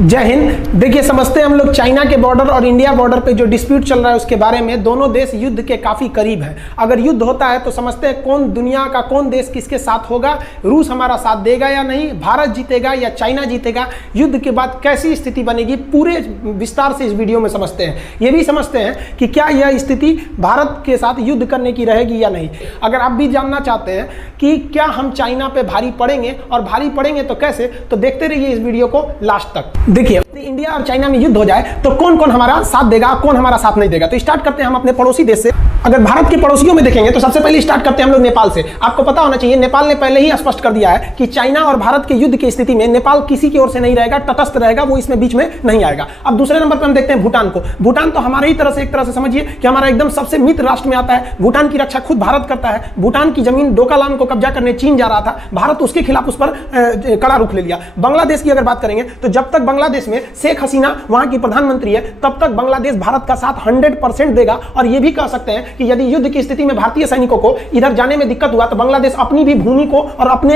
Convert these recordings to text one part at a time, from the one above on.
जय हिंद। देखिए, समझते हैं हम लोग चाइना के बॉर्डर और इंडिया बॉर्डर पे जो डिस्प्यूट चल रहा है उसके बारे में। दोनों देश युद्ध के काफी करीब है। अगर युद्ध होता है तो समझते हैं कौन दुनिया का कौन देश किसके साथ होगा, रूस हमारा साथ देगा या नहीं, भारत जीतेगा या चाइना जीतेगा, युद्ध के बाद कैसी स्थिति बनेगी, पूरे विस्तार से इस वीडियो में समझते हैं। ये भी समझते हैं कि क्या यह स्थिति भारत के साथ युद्ध करने की रहेगी या नहीं। अगर आप भी जानना चाहते हैं कि क्या हम चाइना पे भारी पड़ेंगे और भारी पड़ेंगे तो कैसे, तो देखते रहिए इस वीडियो को लास्ट तक। देखिए, इंडिया और चाइना में युद्ध हो जाए तो कौन कौन हमारा साथ देगा, कौन हमारा साथ नहीं देगा। तो स्टार्ट करते हैं हम अपने पड़ोसी देश से। अगर भारत के पड़ोसियों में देखेंगे तो सबसे पहले स्टार्ट करते हैं हम लोग नेपाल से। आपको पता होना चाहिए, नेपाल ने पहले ही स्पष्ट कर दिया है कि चाइना और भारत के युद्ध की स्थिति में नेपाल किसी की ओर से नहीं रहेगा, तटस्थ रहेगा, वो इसमें बीच में नहीं आएगा। अब दूसरे नंबर पर हम देखते हैं भूटान को। भूटान तो हमारे ही तरह से, एक तरह से समझिए कि हमारा एकदम सबसे मित्र राष्ट्र में आता है। भूटान की रक्षा खुद भारत करता है। भूटान की जमीन डोकालाम को कब्जा करने चीन जा रहा था, भारत उसके खिलाफ उस पर कड़ा रुख ले लिया। बांग्लादेश की अगर बात करेंगे तो जब तक बांग्लादेश में शेख हसीना वहां की प्रधानमंत्री है, तब तक बांग्लादेश भारत का साथ 100% देगा। और यह भी कह सकते हैं कि यदि युद्ध की स्थिति में भारतीय सैनिकों को इधर जाने में दिक्कत हुआ तो बांग्लादेश अपनी भी भूमि को और अपने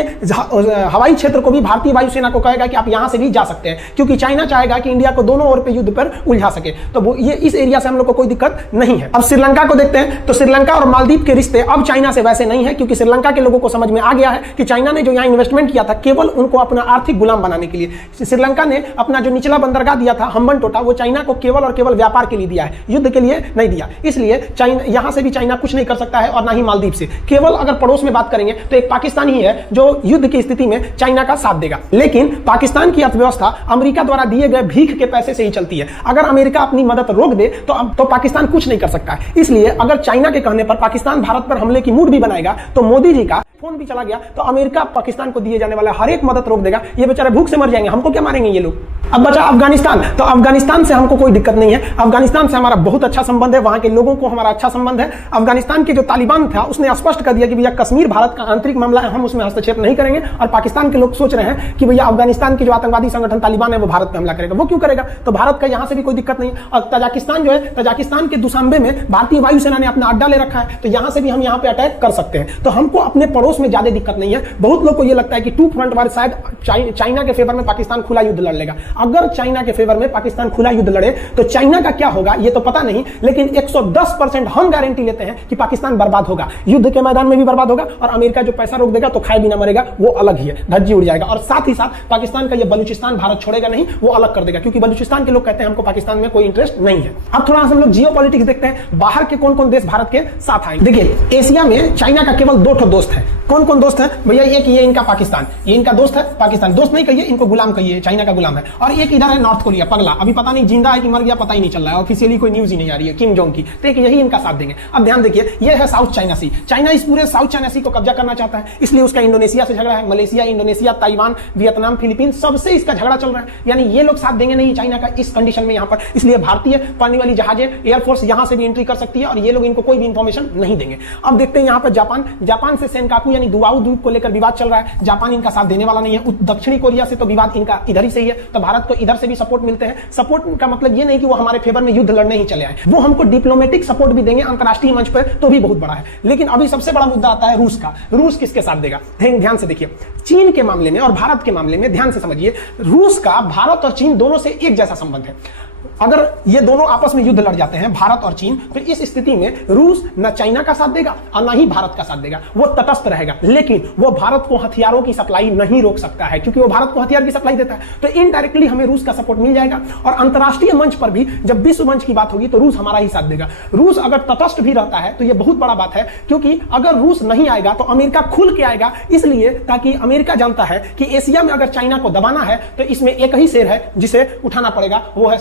हवाई क्षेत्र को भी भारतीय वायुसेना को कहेगा कि आप यहां से भी जा सकते हैं, क्योंकि चाइना चाहेगा कि इंडिया को दोनों ओर पे युद्ध पर उलझा सके। तो ये इस एरिया से हम लोग को कोई दिक्कत नहीं है। अब श्रीलंका को देखते हैं तो श्रीलंका और मालदीव के रिश्ते अब चाइना से वैसे नहीं है, क्योंकि श्रीलंका के लोगों को समझ में आ गया है कि चाइना ने जो यहाँ इन्वेस्टमेंट किया था केवल उनको अपना आर्थिक गुलाम बनाने के लिए। श्रीलंका ने अपना जो निचला बंदरगाह दिया था हम्बनटोटा, वो चाइना को केवल और केवल व्यापार के लिए दिया है, युद्ध के लिए नहीं दिया। इसलिए चाइना यहां से भी चाइना कुछ नहीं कर सकता है और ना ही मालदीव से। केवल अगर पड़ोस में बात करेंगे तो एक पाकिस्तान ही है जो युद्ध की स्थिति में चाइना का साथ देगा। लेकिन पाकिस्तान की अर्थव्यवस्था अमेरिका द्वारा दिए गए भीख के पैसे से ही चलती है। अगर अमेरिका अपनी मदद रोक दे तो पाकिस्तान कुछ नहीं कर सकता है। इसलिए अगर चाइना के कहने पर पाकिस्तान भारत पर हमले की मूड भी बनाएगा तो मोदी जी का फोन भी चला गया तो अमेरिका पाकिस्तान को दिए जाने वाला हर एक मदद रोक देगा। ये बेचारे भूख से मर जाएंगे, हमको क्या मारेंगे ये लोग। अब बचा अफगानिस्तान, तो अफगानिस्तान से हमको कोई दिक्कत नहीं है। अफगानिस्तान से हमारा बहुत अच्छा संबंध है, वहां के लोगों को हमारा अच्छा संबंध है। अफगानिस्तान के जो तालिबान था उसने स्पष्ट कर दिया कि भैया कश्मीर भारत का आंतरिक मामला है, हम उसमें हस्तक्षेप नहीं करेंगे। और पाकिस्तान के लोग सोच रहे हैं कि भैया अफगानिस्तान की जो आतंकवादी संगठन तालिबान है वो भारत पर हमला करेगा। वो क्यों करेगा, तो भारत का यहां से भी कोई दिक्कत नहीं। और तजाकिस्तान जो है, तजाकिस्तान के दुशांबे में भारतीय वायुसेना ने अपना अड्डा ले रखा है, तो यहां से भी हम यहां पे अटैक कर सकते हैं। तो हमको अपने पड़ोस में ज्यादा दिक्कत नहीं है। बहुत लोग को यह लगता है कि टू फ्रंट वार शायद चाइना के फेवर में पाकिस्तान खुला युद्ध लड़ लेगा। अगर चाइना के फेवर में पाकिस्तान खुला युद्ध लड़े तो चाइना का क्या होगा ये तो पता नहीं, लेकिन 110% हम गारंटी लेते हैं कि पाकिस्तान बर्बाद होगा, युद्ध के मैदान में भी बर्बाद होगा। और अमेरिका जो पैसा रोक देगा तो खाए बिना मरेगा, वो अलग ही है, धज्जी उड़ जाएगा। और साथ ही साथ पाकिस्तान का ये बलूचिस्तान भारत छोड़ेगा नहीं, वो अलग कर देगा, क्योंकि बलूचिस्तान के लोग कहते हैं हमको पाकिस्तान में कोई इंटरेस्ट नहीं है। अब थोड़ा हम लोग जियोपॉलिटिक्स देखते हैं, बाहर के कौन कौन देश भारत के साथ आएंगे। देखिए, एशिया में चाइना का केवल 2 दोस्त है। कौन कौन दोस्त है भैया, एक ये इनका पाकिस्तान, ये इनका दोस्त है पाकिस्तान, दोस्त नहीं कहिए, इनको गुलाम कहिए, चाइना का गुलाम है। और एक इधर है नॉर्थ कोरिया, पगला, अभी पता नहीं जिंदा है कि मर गया पता ही नहीं चल रहा है, ऑफिशियली कोई न्यूज ही नहीं आ रही है, किम जोंग की। तो यही इनका साथ देंगे। अब ध्यान देखिए, ये है साउथ चाइना सी। चाइना इस पूरे साउथ चाइना सी को कब्जा करना चाहता है, इसलिए उसका इंडोनेशिया से झगड़ा है। Malaysia, Indonesia, Taiwan, Vietnam, Philippines, सबसे इसका झगड़ा चल रहा है। यानी ये लोग साथ देंगे नहीं चाइना का इस कंडीशन में यहाँ पर। इसलिए भारतीय पानी वाली जहाजें, एयरफोर्स यहां से भी एंट्री कर सकती है और ये लोग इनको कोई भी इंफॉर्मेशन नहीं देंगे। अब देखते हैं यहाँ पर जापान से सेनकाकू यानी दुआऊ द्वीप को लेकर विवाद चल रहा है। जापान इनका साथ देने वाला नहीं है। दक्षिणी कोरिया से तो विवाद इनका इधर ही से ही है, तो भारत को इधर से भी सपोर्ट मिलते हैं। सपोर्ट का मतलब ये नहीं कि वो हमारे फेवर में युद्ध लड़ने ही चले आए, वो हमको डिप्लोमेटिक सपोर्ट भी देंगे अंतरराष्ट्रीय मंच पर, तो भी बहुत बड़ा है। लेकिन अभी सबसे बड़ा मुद्दा आता है रूस का। रूस किसके साथ देगा, ध्यान से देखिए। चीन के मामले में और भारत के मामले में ध्यान से समझिए, रूस का भारत और चीन दोनों से एक जैसा संबंध है। अगर ये दोनों आपस में युद्ध लड़ जाते हैं भारत और चीन, तो इस स्थिति में रूस न चाइना का साथ देगा और न ही भारत का साथ देगा, वो तटस्थ रहेगा। लेकिन वो भारत को हथियारों की सप्लाई नहीं रोक सकता है, क्योंकि वो भारत को हथियार की सप्लाई देता है। तो इनडायरेक्टली हमें रूस का सपोर्ट मिल जाएगा। और अंतरराष्ट्रीय मंच पर भी जब विश्व मंच की बात होगी तो रूस हमारा ही साथ देगा। रूस अगर तटस्थ भी रहता है तो ये बहुत बड़ा बात है, क्योंकि अगर रूस नहीं आएगा तो अमेरिका खुल के आएगा, इसलिए ताकि अमेरिका जानता है कि एशिया में अगर चाइना को दबाना है तो इसमें एक ही शेर है जिसे उठाना पड़ेगा, वो है